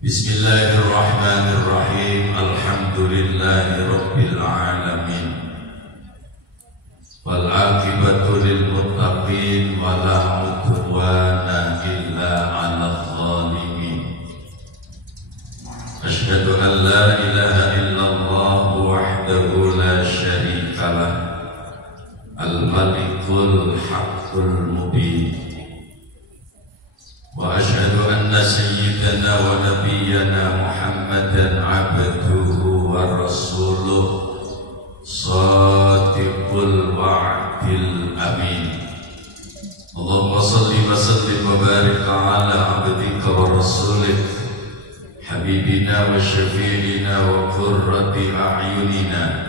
Bismillahirrahmanirrahim. Alhamdulillahi rabbil alamin. Wal aqibatu lil muttaqin wa la udwana illa 'alal zalimin. Asyhadu an la ilaha illallah wahdahu la syarika lah. Al-Malikul Haqqul Mubin. Wa asyhadu anna sayyidana wa nabiyyana Muhammadan abduhu wa rasuluh shadiqul wa'dil amin. Allahumma salli wa sallim wa barik ala abdika wa rasulika habibina wa syafi'ina wa qurrati a'yunina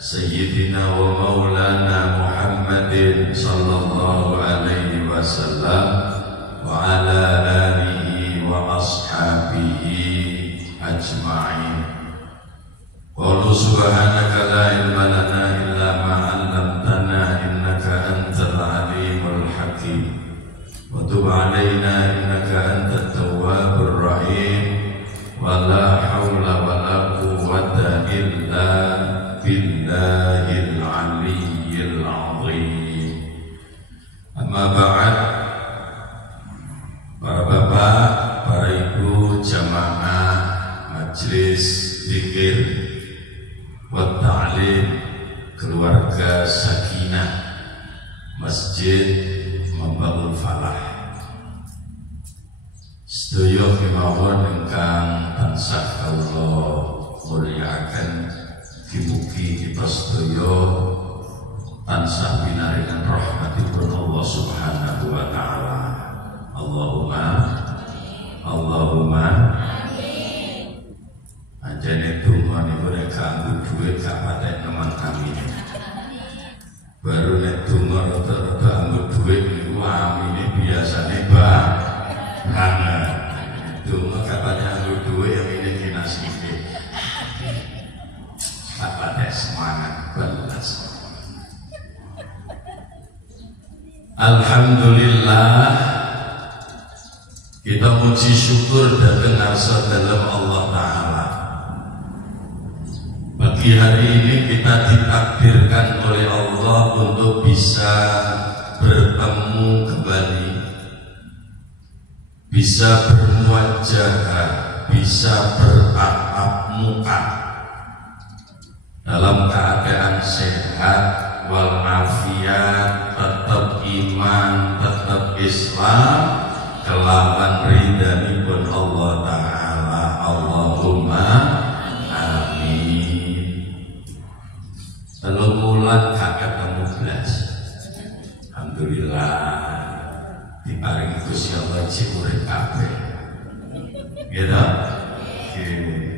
sayyidina wa maulana Muhammadin sallallahu alaihi wasallam wa ala alihi wa ashabihi ajma'in. Qalu subhanaka la ilma lana illa ma 'allamtana innaka antal alimul hakim. Wa tub 'alaina innaka antat tawwabur rahim. Wa la haula wa la quwwata illa billahil aliyyil 'azim. Amma ba'd. Para bapak, para ibu, jamaah majelis zikir wa ta'lim keluarga Sakinah Masjid Membangun Falah. Sedaya kemawon ingkang tansah kawula mulyakaken, mugi kita sedaya tansah pinaringan rahmatipun Allah Subhanahu wa taala. Allahumma amin. Anjane donga niku nek kanggo dhuwit gak patek nemen kami. Baru nek donga rada-rada anggo dhuwit niku amine biasane banget. Donga katanya anggo dhuwit amine kinasike. Gak patek semangat banget. Alhamdulillah, kita muji syukur dan dengar dalam Allah Ta'ala. Pagi hari ini kita ditakdirkan oleh Allah untuk bisa bertemu kembali, bisa bermuajah, bisa bertatap muka dalam keadaan sehat walafiat, tetap iman, tetap Islam, kelawan ridhanipun Allah Ta'ala. Allahumma amin. 3 bulan gak ketemu blas. Alhamdulillah diparingi Gusti Allah urip kabeh. Gitu.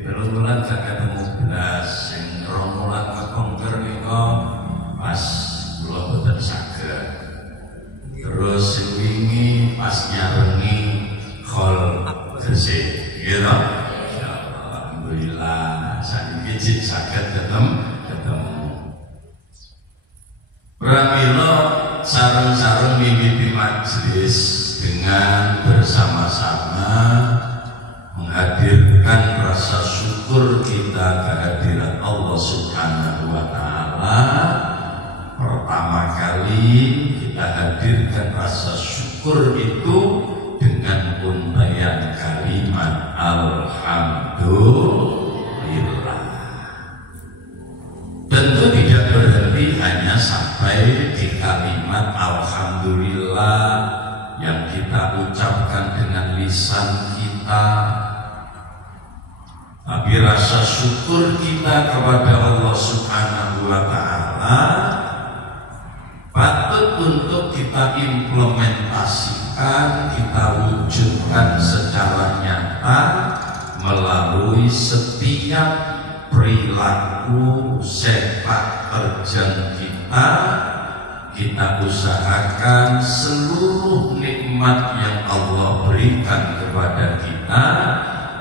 3 bulan gak ketemu blas, sing 2 bulan kepengker nika pas kula boten saged. Terus sing wingi pas nyarengi khol Gresik, gitu. Alhamdulillah sakniki jin saged ketemu. Pramila sareng-sareng mimiti majelis dengan bersama-sama menghadirkan rasa syukur kita kehadiran Allah Subhanahu wa taala. Pertama kali kita hadirkan rasa syukur itu dengan untayan kalimat alhamdulillah. Tentu tidak berhenti hanya sampai di kalimat alhamdulillah yang kita ucapkan dengan lisan kita, tapi rasa syukur kita kepada Allah Subhanahu wa taala patut untuk kita implementasikan, kita wujudkan secara nyata melalui setiap perilaku sepak terjang kita. Kita usahakan seluruh nikmat yang Allah berikan kepada kita,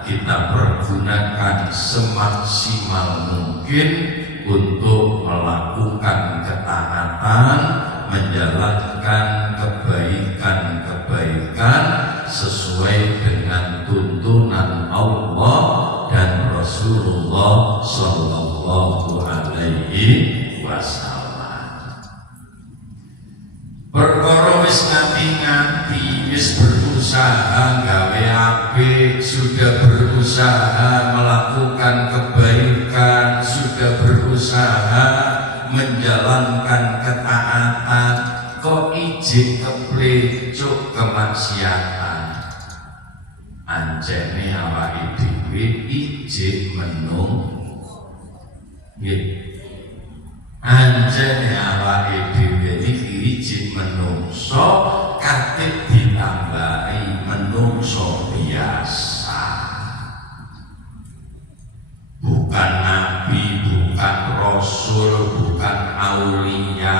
kita pergunakan semaksimal mungkin untuk melakukan ketaatan, menjalankan kebaikan-kebaikan sesuai dengan tuntunan Allah wasallam. Perkara wis nganti-nganti, wis berusaha gawe apik, sudah berusaha melakukan kebaikan, sudah berusaha menjalankan ketaatan, kok ijik keplecuk kemaksiatan. Anjene awake dhewe ijik menung. Anjene awake dhewe iki ijik menungso katik ditambahi menungso biasa. Bukan nabi, bukan rasul, bukan aulia.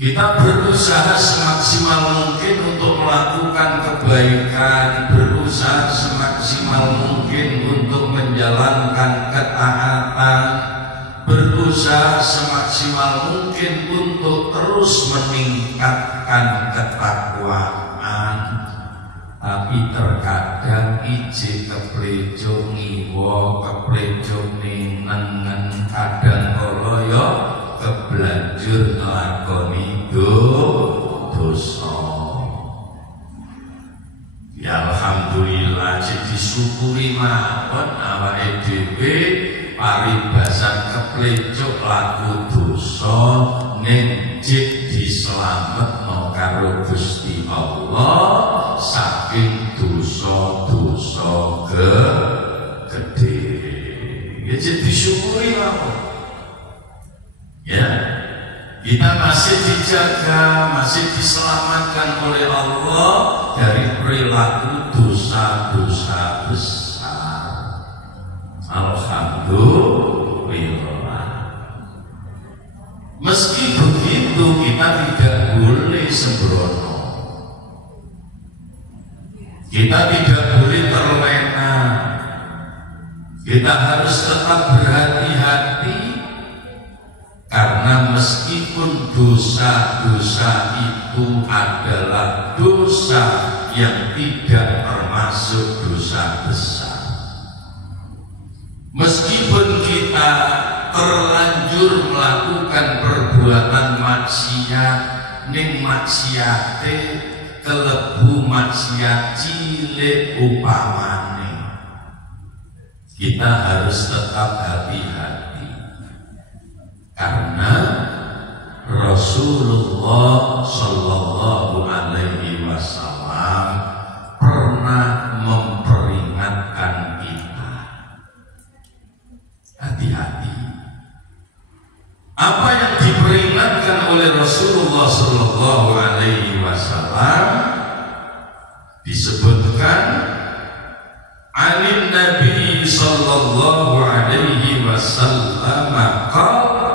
Kita berusaha semaksimal mungkin untuk melakukan kebaikan, berusaha semaksimal mungkin untuk menjalankan ketaatan, berusaha semaksimal mungkin untuk terus meningkatkan ketakwaan. Tapi terkadang ijik keplecuk ngiwa, keplecuk nengen, kadang kala ya kebelanjur nglakoni dosa. Ya alhamdulillah, jadi syukuri mawon awake dhewe paribasan keplecuk laku dosa ning jek dislametno karo Gusti Allah saking dosa-dosa gedhe. Ya jadi syukuri mawon. Ya, kita masih dijaga, masih diselamatkan oleh Allah dari perilaku dosa-dosa besar. Alhamdulillah. Meski begitu kita tidak boleh sembrono, kita tidak boleh terlena, kita harus tetap berhati-hati. Karena meskipun dosa-dosa itu adalah dosa yang tidak termasuk dosa besar, meskipun kita terlanjur melakukan perbuatan maksiat, ning maksiate kelebu maksiat cilik upamane, kita harus tetap hati-hati. Karena Rasulullah Shallallahu Alaihi Wasallam pernah memperingatkan kita, hati-hati. Apa yang diperingatkan oleh Rasulullah Shallallahu Alaihi Wasallam disebutkan anin Nabi Sallallahu Alaihi Wasallam qala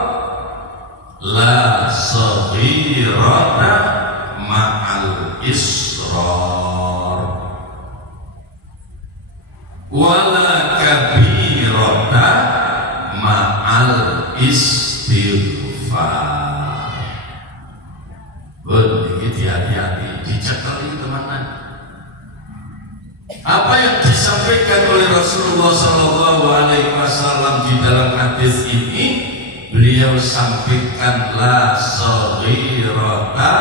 la saghirata ma'al israr wala kabirata ma'al istighfar. Ini hati-hati, dicekali teman-teman. Apa yang disampaikan oleh Rasulullah Sallallahu Alaihi Wasallam di dalam hadis ini, beliau sampaikan la saghirata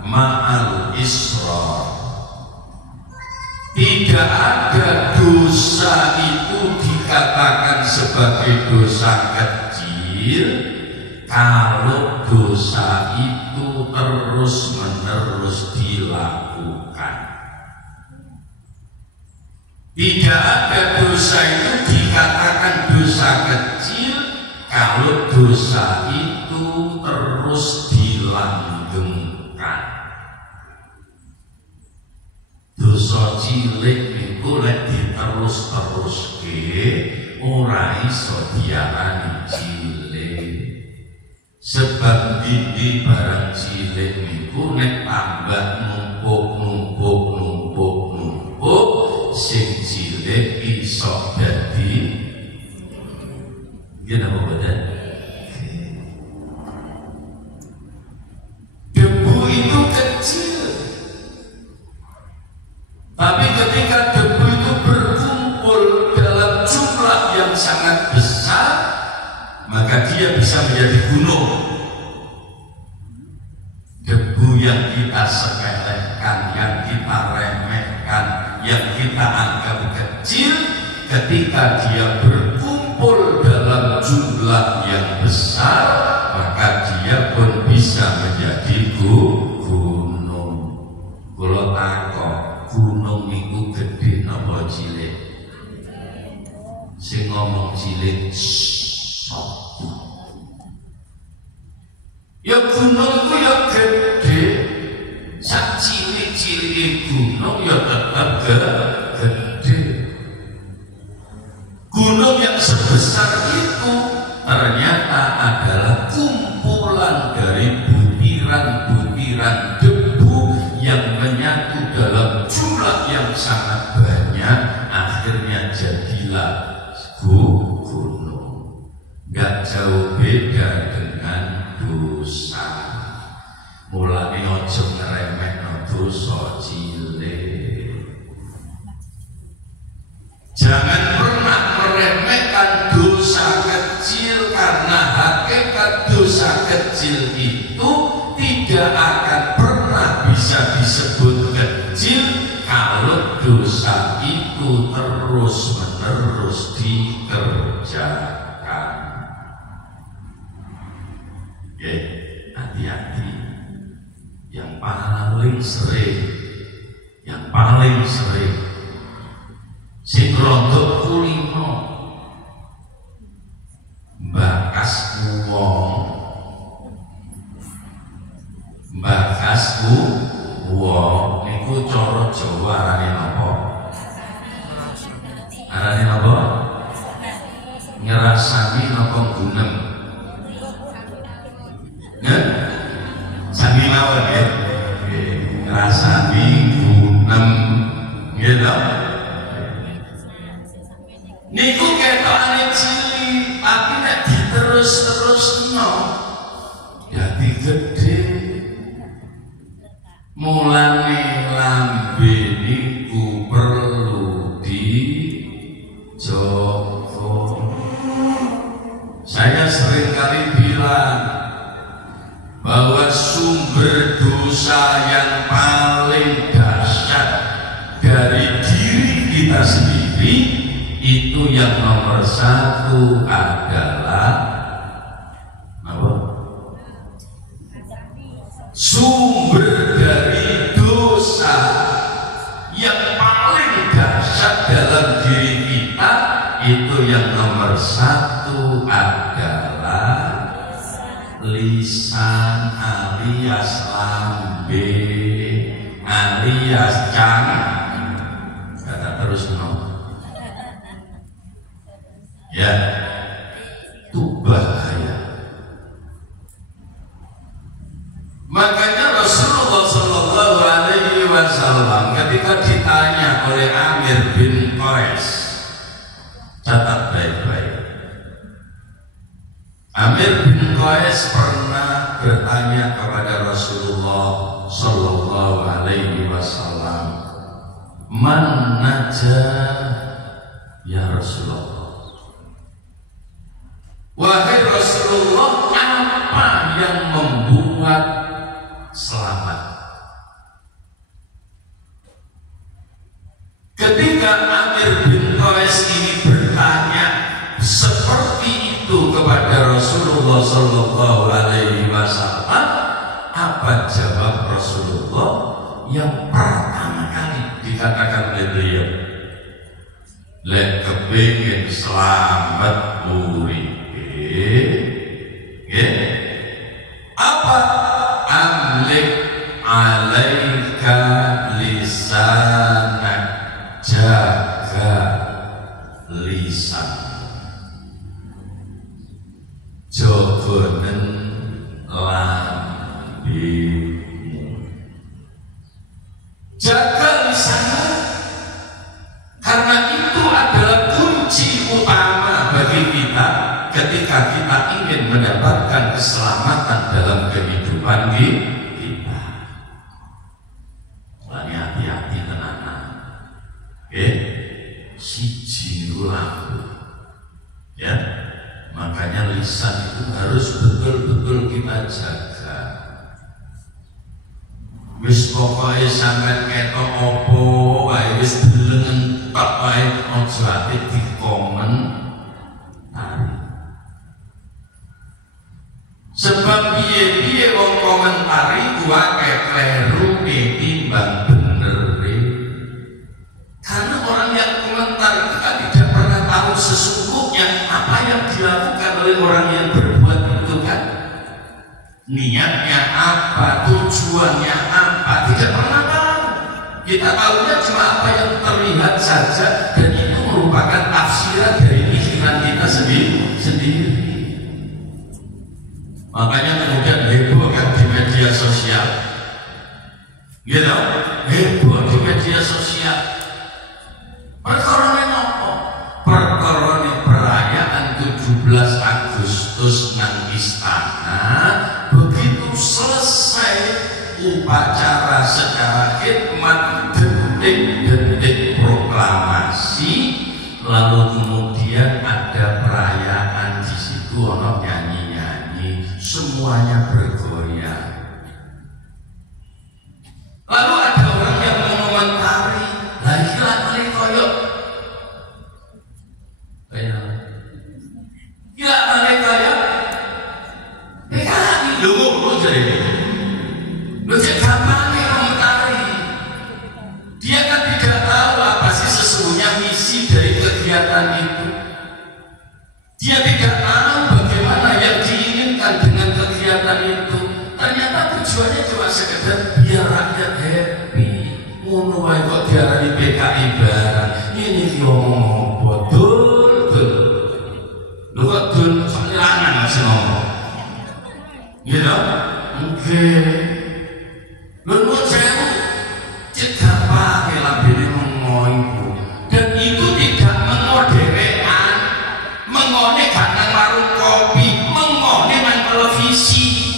ma'al israr. Tidak ada dosa itu dikatakan sebagai dosa kecil kalau dosa itu terus-menerus dilakukan. Tidak ada dosa itu dikatakan dosa kecil kalau dosa itu terus dilanggengkan. Dosa cilik niku lek diterus-teruske ora iso diarani cilik. Sebab dindi barang cilik niku nek tambah numpuk sing cilik iso dadi gimana badan? Debu itu kecil, tapi ketika debu itu berkumpul dalam jumlah yang sangat besar, maka maka dia bisa menjadi gunung. Debu yang kita sepelekan, yang kita remehkan, yang kita anggap kecil, ketika dia berkumpul dalam jumlah yang besar, maka dia pun bisa menjadi gunung. Kalau takok, gunung itu gede napa cilik? Sing ngomong cilik sapa? Ya gunung itu ya gede, sak cilik-cilik gunung ya tetap gede. Gunung yang sebesar itu ternyata adalah kumpulan dari butiran-butiran debu yang menyatu dalam jumlah yang sangat banyak, akhirnya jadilah gunung. Gak jauh beda dengan dosa. Mulane ojo ngremehno dosa cilik. Jangan pernah meremehkan dosa kecil, karena hakikat dosa kecil itu tidak akan pernah bisa disebut kecil kalau dosa itu terus-menerus dikerjakan. Oke, hati-hati. Yang paling sering sing rontok kulino bakas wong niku cara Jawa arane napa? Arane napa? Ngerasani napa gunem? Sami mawon ya. Ngerasani gunem gitu. Niku ketokane cilik, tapi nek diterus-terusno jadi gede. Mulane lambe niku perlu dijogo. Saya sering kali bilang bahwa sumber dosa yang paling dahsyat dari diri kita sendiri itu yang nomor satu adalah apa? Sumber dari dosa yang paling dahsyat dalam diri kita itu yang nomor satu adalah lisan alias lambe alias jangan. Kata terus no. Ya, itu bahaya. Makanya Rasulullah Shallallahu Alaihi Wasallam ketika ditanya oleh Amir bin Qais, catat baik-baik. Amir bin Qais pernah bertanya kepada Rasulullah Shallallahu Alaihi Wasallam, man najah ya Rasulullah. Wahai Rasulullah, apa yang membuat selamat? Ketika Amir bin Qais ini bertanya seperti itu kepada Rasulullah Sallallahu Alaihi Wasallam, apa jawab Rasulullah yang pertama kali dikatakan oleh beliau? Lek kepingin selamat urip. Apa? Amlik alaika lisanak, jaga lisan, jogonen lambemu, jaga lisanmu, karena itu adalah kunci utama bagi kita ketika kita ingin mendapatkan keselamatan dalam kehidupan kita. Hati-hati tenanan. Siji laku. Ya, makanya makanya lisan itu harus betul-betul kita jaga. Wis pokoke sampean ketok apa wae wis delengen tok wae aja ati dikomen tari. Sebab piye-piye wong komentari ku akeh kleru timbang bener. Karena orang yang komentar itu kan tidak pernah tahu sesungguhnya apa yang dilakukan oleh orang yang berbuat itu kan. Niatnya apa, tujuannya apa, tidak pernah tahu. Kita tahunya cuma apa yang terlihat saja, dan itu merupakan tafsiran dari pikiran kita sendiri. Makanya kemudian heboh kan di media sosial, gitu, heboh di media sosial. Perkorone apa? Perkorone perayaan 17 Agustus nang istana. Begitu selesai upacara secara khidmat, detik-detik proklamasi, lalu kemudian ada perayaan di situ, ono nyanyi-nyanyi, semuanya bergoyang. Lalu ada orang yang mengomentari, lah iki lak koyo gila mereka ya PKI lu jadi lu cek gampang komentari. Dia kan tidak tahu apa sih sesungguhnya misi dari kegiatan itu. Dia tidak tahu bagaimana yang diinginkan dengan kegiatan itu. Ternyata tujuannya cuma sekedar biar rakyat happy. Ngono wae kok diarani PKI barang. Ini ki ngomong betul. Lu kok dun penyerangan masih ngomong. Gitu? Oke. Lu sewu cek gampang lambene ngono. Dan itu tidak mengodewean. Mengone gak nang warung kopi, mengone nang televisi.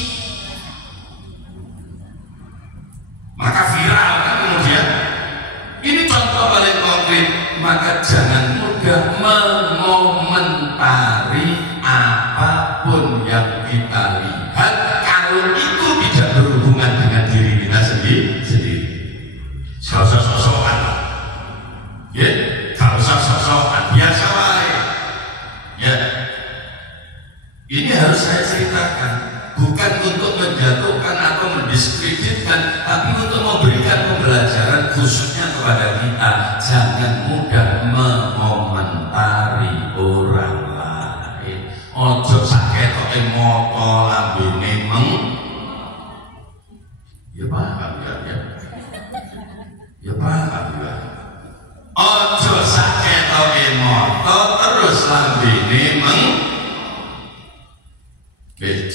Maka viral kan kemudian. Ini contoh paling konkret. Maka jangan mudah mengomentari apapun yang kita lihat kalau itu tidak berhubungan dengan diri kita sendiri. Sosok-sosokan, ya, kalau sosok-sosokan biasa wae. Ya, ini harus saya ceritakan, bukan untuk menjatuhkan atau mendiskreditkan, tapi untuk memberikan pembelajaran khususnya kepada kita. Jangan mudah mengomentari orang lain. Ojo saketoke moto lambene meng. Ya paham ya. Ya paham ya. Ojo saketoke moto terus lambene meng.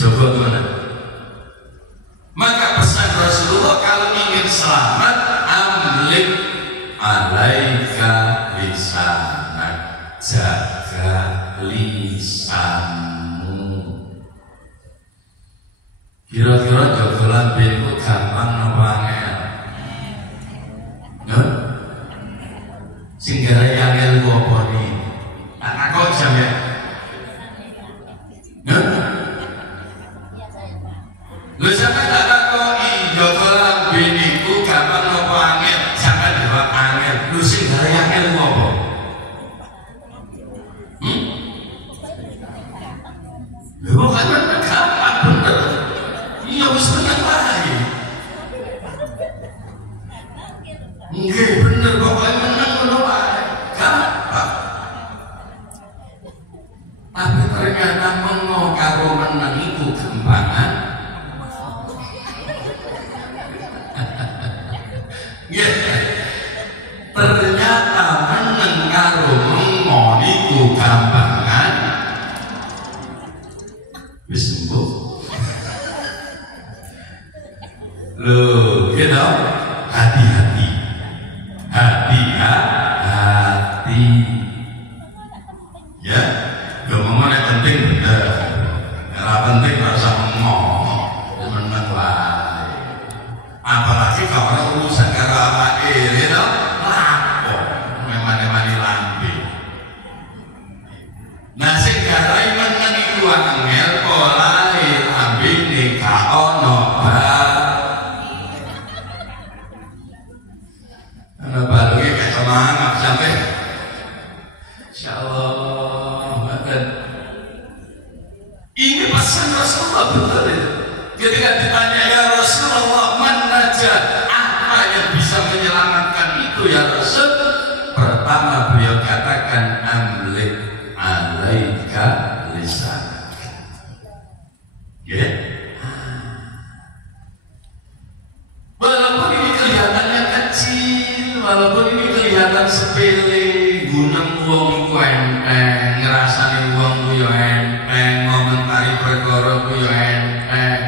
Coba gimana? Maka pesan Rasulullah kalau ingin selamat, amlik alaika lisanak, jaga lisanmu. Kira-kira jaga lambene gampang napa angel? Hah? Sing gara angel ku apa ni? Tak takok jam ya. Hah? Lu sampe tak takoki jaga lambene ku gampang napa angel? Sampe jawab angel. Lu sing gara angel ku apa? Lu kan gampang bener. Iya wis menang wae. Nggih bener pokoknya menang ngono wae. Gampang. Tapi ternyata mengo karo menang itu gampangan. Yeah. Ternyata menang karo mengo itu gampangan. Wis sembuh. Loh, gitu. Hati-hati. Hati-hati. Ya, ngomongnya penting bener. Kalau penting rasa ngomong, menang wae. Apalagi kalau urusan karo awake, gitu. Lapo, memang lambe. Nah, sing garai menang iku semangat sampai insyaallah. Ini pesan Rasulullah betul itu. Ketika ditanya ya Rasulullah, man najah, apa yang bisa menyelamatkan itu ya Rasul? Pertama beliau katakan amlik alaika lisan. Ya. Walaupun ini kelihatannya kecil, walaupun ini kelihatan sepele, guneng wong iku enteng, ngrasani wong ku yo enteng, ngomentari perkara ku yo enteng,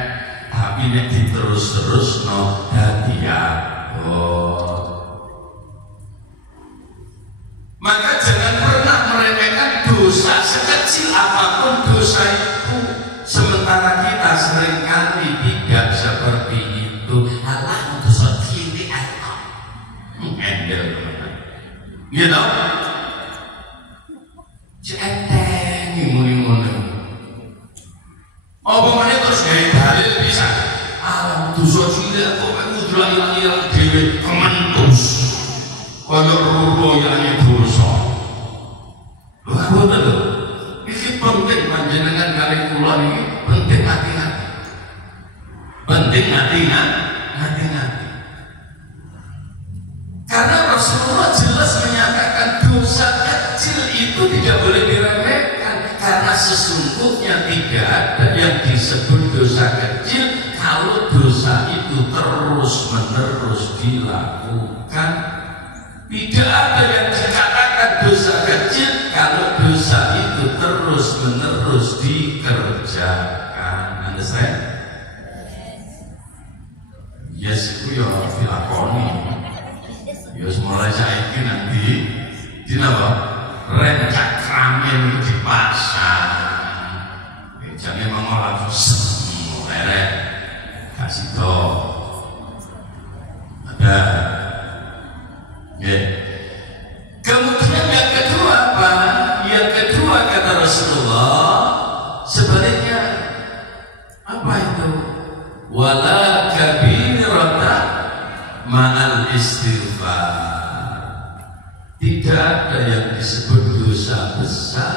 tapi nek diterus-terusno dadi abot. Maka jangan pernah meremehkan dosa sekecil apapun dosa itu. Sementara kita seringkali tidak seperti itu. Allah dosa cilik atau endel, gitu. Enteng muni-muni. Apa meneh terus gawe dalil bisa. Ah, dosa cilik kok kudu ilang-ilang dhewe kementus. Kaya rupa yang dosa. Lha ngono lho. Iki penting panjenengan kali kula iki penting hati-hati. Penting hati-hati. Karena Rasulullah jelas menyatakan dosa kecil itu tidak boleh diremehkan, karena sesungguhnya tidak ada yang disebut dosa kecil kalau dosa itu terus-menerus dilakukan. Tidak ada yang dikatakan dosa kecil kalau dosa itu terus-menerus dikerjakan. Understand? Yes, itu ya dilakoni. Ya mulai saiki nanti di apa? Rencak ramen di pasar. Jangan mau langsung leret kasih tau. Ada. Ya. Kemudian yang kedua apa? Yang kedua kata Rasulullah sebaliknya apa itu? Wala kabirata ma'al istighfar. Tidak ada yang disebut dosa besar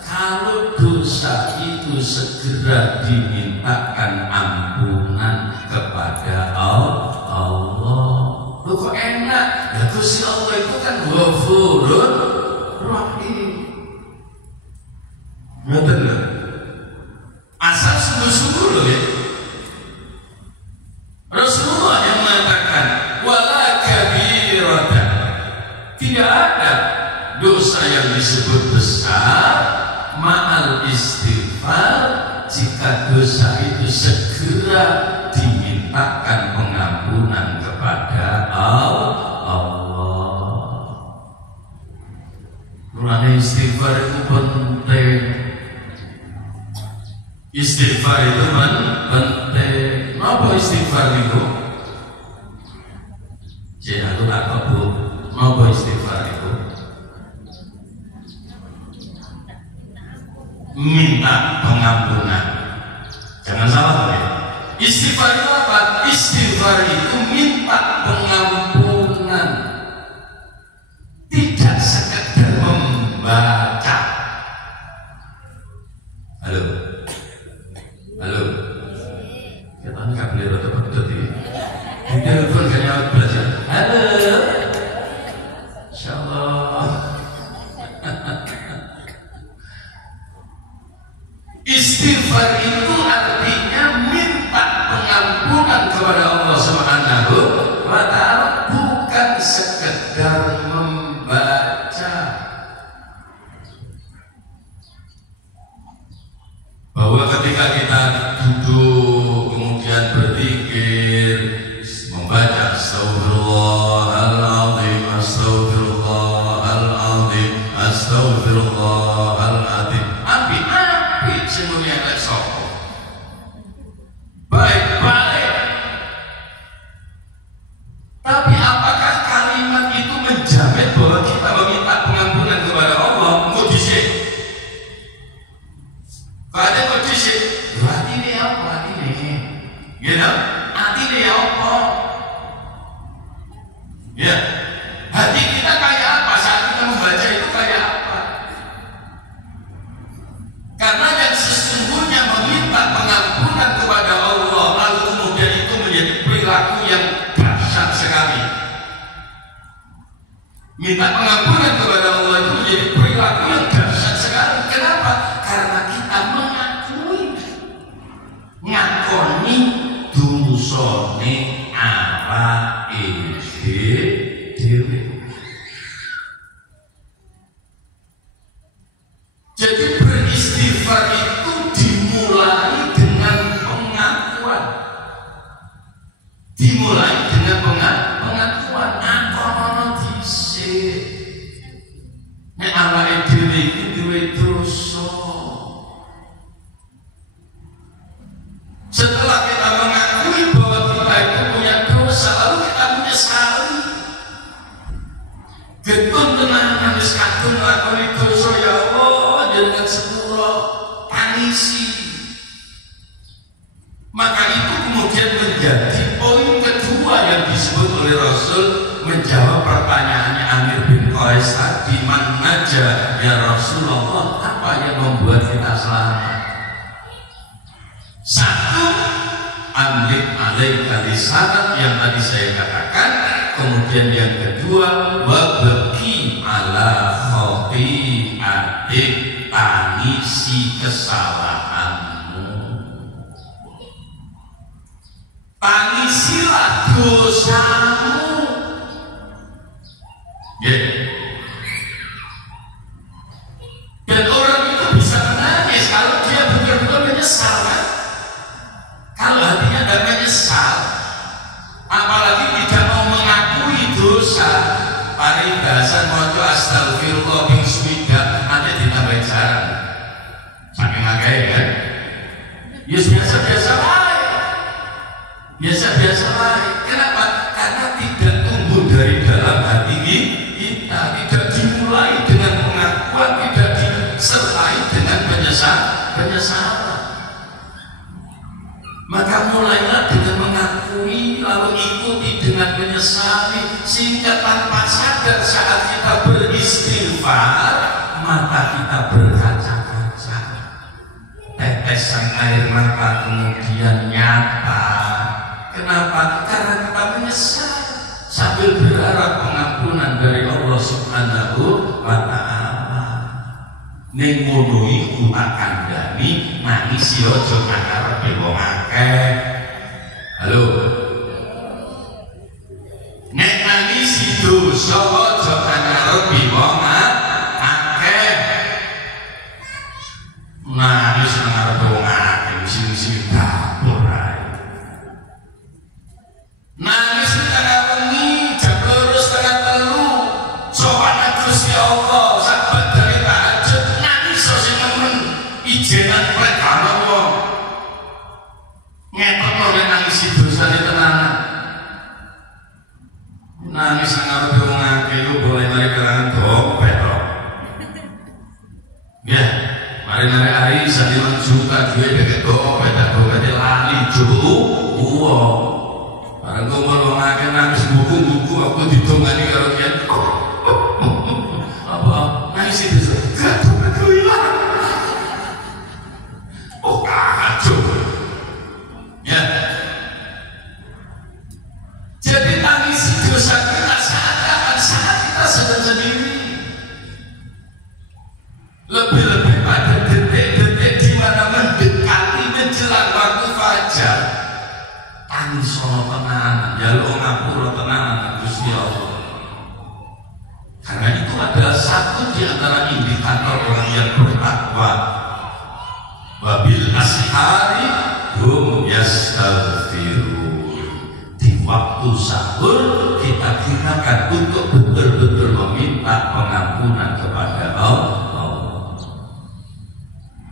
kalau dosa itu segera dimintakan ampunan kepada Allah. Loh kok enak? Ya Gusti Allah itu kan Ghafurur Rahim. Ngoten lho. Asal sungguh-sungguh loh ya. Rasulullah yang mengatakan wala kabirata. Tidak ada dosa yang disebut besar ma'al istighfar jika dosa itu segera dimintakan pengampunan kepada Allah. Mulane istighfar itu penting. Istighfar itu penting. Apa istighfar itu? Aku tak tahu. Apa istighfar itu? Minta pengampunan. Jangan salah ya. Istighfar itu apa? Istighfar itu minta pengampunan. Tidak sekedar membaca. Halo. Halo. Kita nggak boleh rada pedot ini. Di telepon kayaknya belajar. Halo. Insyaallah. Istighfar itu artinya minta pengampunan kepada Allah Subhanahu wa ta'ala, bukan sekedar membaca. Bahwa ketika kita duduk kemudian berzikir, membaca Astaghfirullahaladzim, Astaghfirullahaladzim, Astaghfirullahaladzim, api semuanya agak sokong baik-baik. Tapi apakah kalimat itu menjamin bahwa kita meminta pengampunan kepada Allah? Mau disik ada mau disik hati ini apa? Hati ini gitu? Hati ini apa? Ya, hati kita kayak Minta pengampunan kepada Allah itu menjadi perilaku yang dahsyat sekali. Kenapa? Karena kita mengakui, ngakoni dosane awake dhewe. Jadi beristighfar itu dimulai dengan pengakuan. Dimulai dengan pengakuan. Akono dhisik. Nek awake dhewe iki duwe dosa. Setelah kita mengakui bahwa kita itu punya dosa, lalu kita menyesali. Getun tenan wis kadung nglakoni dosa, ya Allah, jenengan sepuro tangisi. Maka itu kemudian menjadi poin kedua yang disebut oleh Rasul menjawab pertanyaannya Amir bin Qais tadi, man naja ya Rasulullah, apa yang membuat kita selamat? Satu, amlik alaika lisanat yang tadi saya katakan. Kemudian yang kedua, wabaki ala khati'atik, tangisi kesalahanmu. Tangisilah dosamu. Dan orang itu bisa menangis kalau dia betul-betul menyesal, kan? Kalau hatinya tidak menyesal, apalagi tidak mau mengakui dosa, paribasan mojo astagfirullah bin suwida, nanti ditambah jarang. Saking agak kan? Ya biasa-biasa baik. Biasa-biasa baik. Kenapa? Karena tidak tumbuh dari dalam hati kita, tidak dimulai dengan pengakuan, tidak disertai dengan penyesalan. Maka mulailah dengan mengakui, lalu ikuti dengan menyesali, sehingga tanpa sadar saat kita beristighfar, mata kita berkaca-kaca. Tetesan air mata kemudian nyata. Kenapa? Karena kita menyesal sambil berharap pengampunan dari Allah Subhanahu wa Ta'ala. Ning ngono iku tak kandhani nangis yo aja ngarepe wong akeh. Halo. Nek nangis dosa aja ngarepe wong akeh. Nangis ngarepe wong akeh mesti dapur ae. Nangis tengah wengi jam 2:30 sowan Gusti Allah sabat dari tahajud nangis sing nemen ijenan kowe kana wong ngetokno nangis dosane tenanan. Nangis ngarepe wong akeh yo boleh tarik kerangan dompet to. Ya, mari narik Aisyah 5 juta duwe deket dompet lali jowo. Barang ngomong ngake nangis buku-buku aku didongani karo kian. Apa? Nangis itu gaduh hilang. Oh kacau. Ya. Jadi tangis dosa kita saat kita sedang sendiri. Lebih-lebih pada detik-detik di mana mendekati menjelang waktu fajar. Tangis sono tenanan, ya lo ngapura tenanan Gusti Allah. Karena itu adalah satu di antara indikator orang yang bertakwa. Wabil ashari hum yastaghfirun. Di waktu sahur kita gunakan untuk betul-betul meminta pengampunan kepada Allah.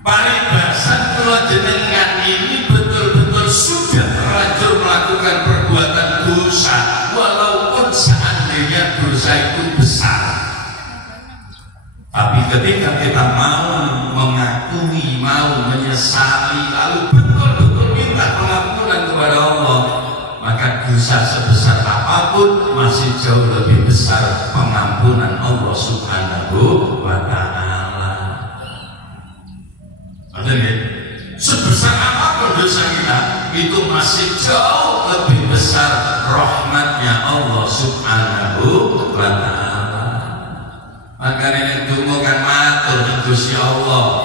Paribasan kula jenengan ini betul-betul sudah terlanjur melakukan perbuatan dosa, walaupun seandainya dosa itu besar. Tapi ketika kita mau mengakui, mau menyesali, lalu betul-betul minta pengampunan kepada Allah, maka dosa sebesar apapun masih jauh lebih besar pengampunan Allah Subhanahu wa Ta'ala. Sebesar apapun dosa kita, itu masih jauh lebih besar rahmatnya Allah Subhanahu wa Ta'ala. makanya yang tunggu kan matur Gusti Allah.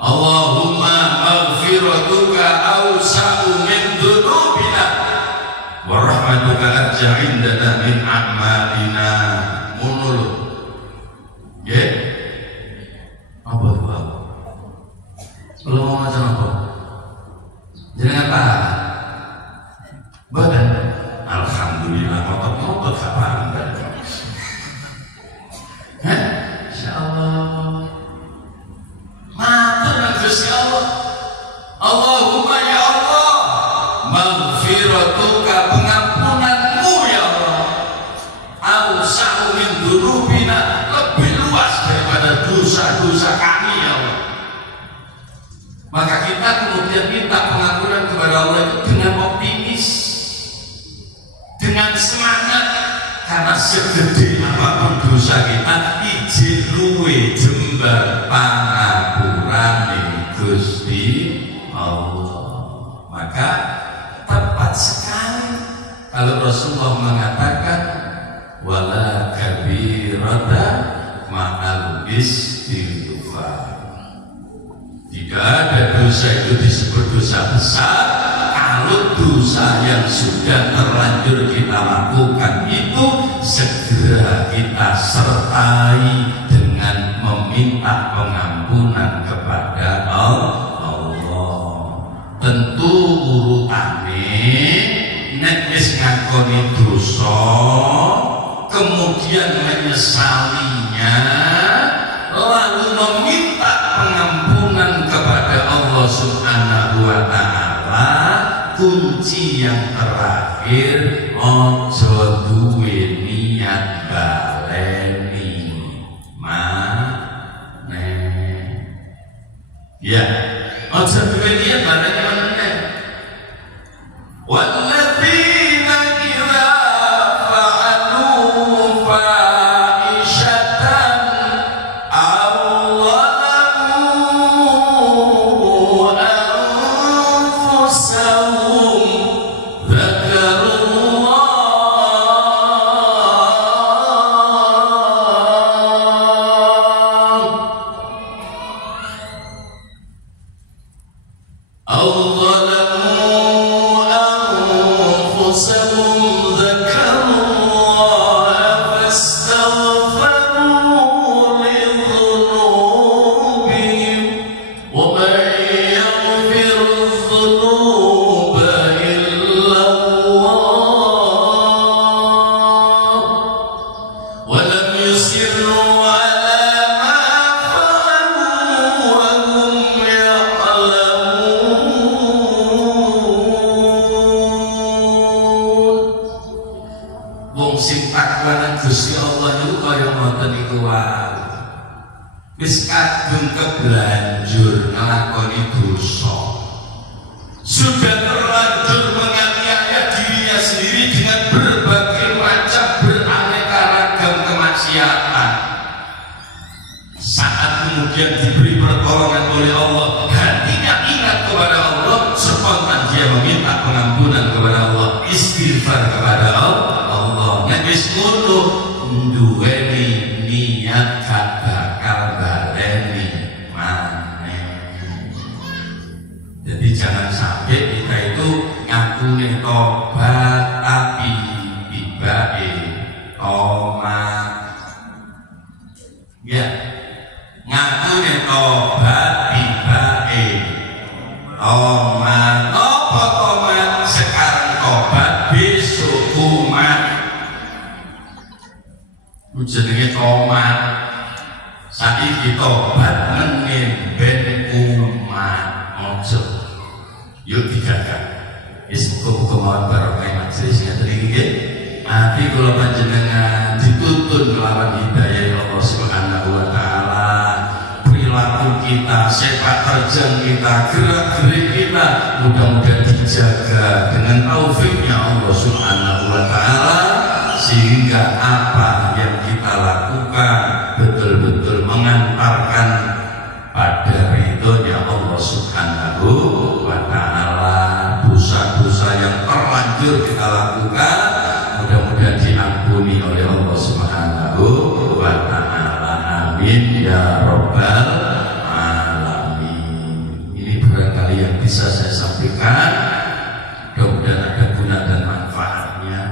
Allahumma maghfiratuka awsa'u min dzunubina wa rahmatuka arja indana min a'malina. Ngono lho. Nggih. Apa itu? Kalau mau macam apa? Jangan apa? Badan. Alhamdulillah ngotot-ngotot kapan badan. Hah? Insyaallah. Matur nang Gusti Allah. Allahumma ya Allah, maghfiratuka pengampunanmu ya Allah. Awsa'u min dzunubina, lebih luas daripada dosa-dosa kami ya Allah. Maka kita kemudian minta pengampunan kepada Allah itu dengan optimis, dengan semangat, karena segede apapun dosa kita izin luwe jembar pangapurane Gusti Allah. Maka tepat sekali kalau Rasulullah mengatakan wala kabirata ma'al istighfar. Tidak ada dosa itu disebut dosa besar kalau dosa yang sudah terlanjur kita lakukan itu segera kita sertai dengan meminta pengampunan kepada Allah. Tentu urutane nek wis ngakoni dosa kemudian menyesalinya lalu meminta pengampunan kepada Allah Subhanahu wa Ta'ala, kunci yang terakhir ojo duwe niat baleni maneh. Ya, ojo duwe niat baleni maneh. Walladzina idza fa'alu fa'ishatan aw zalamu anfusahum dzakarullah aw zalamu anfusahum dzakarullah fastaghfaru lidhunubihim wa man yaghfiru dhunuba illa Allah wa lam yusirru ala ma fa'alu wa hum ya'lamun. Wong sing takwa nang Gusti Allah niku kaya ngoten iku wae. Wis kadung keblanjur nglakoni dosa. Sudah terlanjur menganiaya dirinya sendiri dengan berbagai macam beraneka ragam kemaksiatan. Saat kemudian diberi pertolongan oleh Allah, hatinya ingat kepada Allah, spontan dia meminta pengampunan kepada Allah, istighfar kepada Allah. Nek wis ngono duweni niat gak bakal baleni maneh. Jadi jangan sampai kita itu ngakune tobat tapi tibake tomat. Ya, ngakune tobat tibake tomat. Apa tomat? Sekarang tobat, besok kumat. Jenenge tomat. Saiki tobat menemben kumat. Ojo. Yuk dijaga. Wis muga-muga mawon barokah majelis ngaten iki nggih. Ati kula panjenengan dituntun kelawan hidayah Allah Subhanahu wa Ta'ala. Perilaku kita, sepak terjang kita, gerak-gerik kita mudah-mudahan dijaga dengan taufiknya Allah Subhanahu wa Ta'ala, sehingga apa yang kita lakukan betul-betul mengantarkan pada ridhonya Allah Subhanahu wa Ta'ala. Dosa-dosa yang terlanjur kita lakukan mudah-mudahan diampuni oleh Allah Subhanahu wa Ta'ala. Amin ya Rabbal alamin. Ini barangkali yang bisa saya sampaikan. Mudah-mudahan ada guna dan manfaatnya.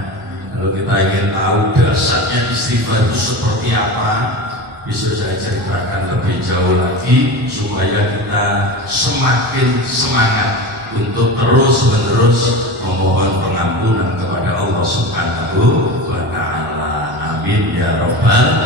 Kalau kita ingin tahu dasarnya istighfar itu seperti apa, bisa saya ceritakan lebih jauh lagi supaya kita semakin semangat untuk terus-menerus memohon pengampunan kepada Allah Subhanahu wa taala. Amin ya Rabbal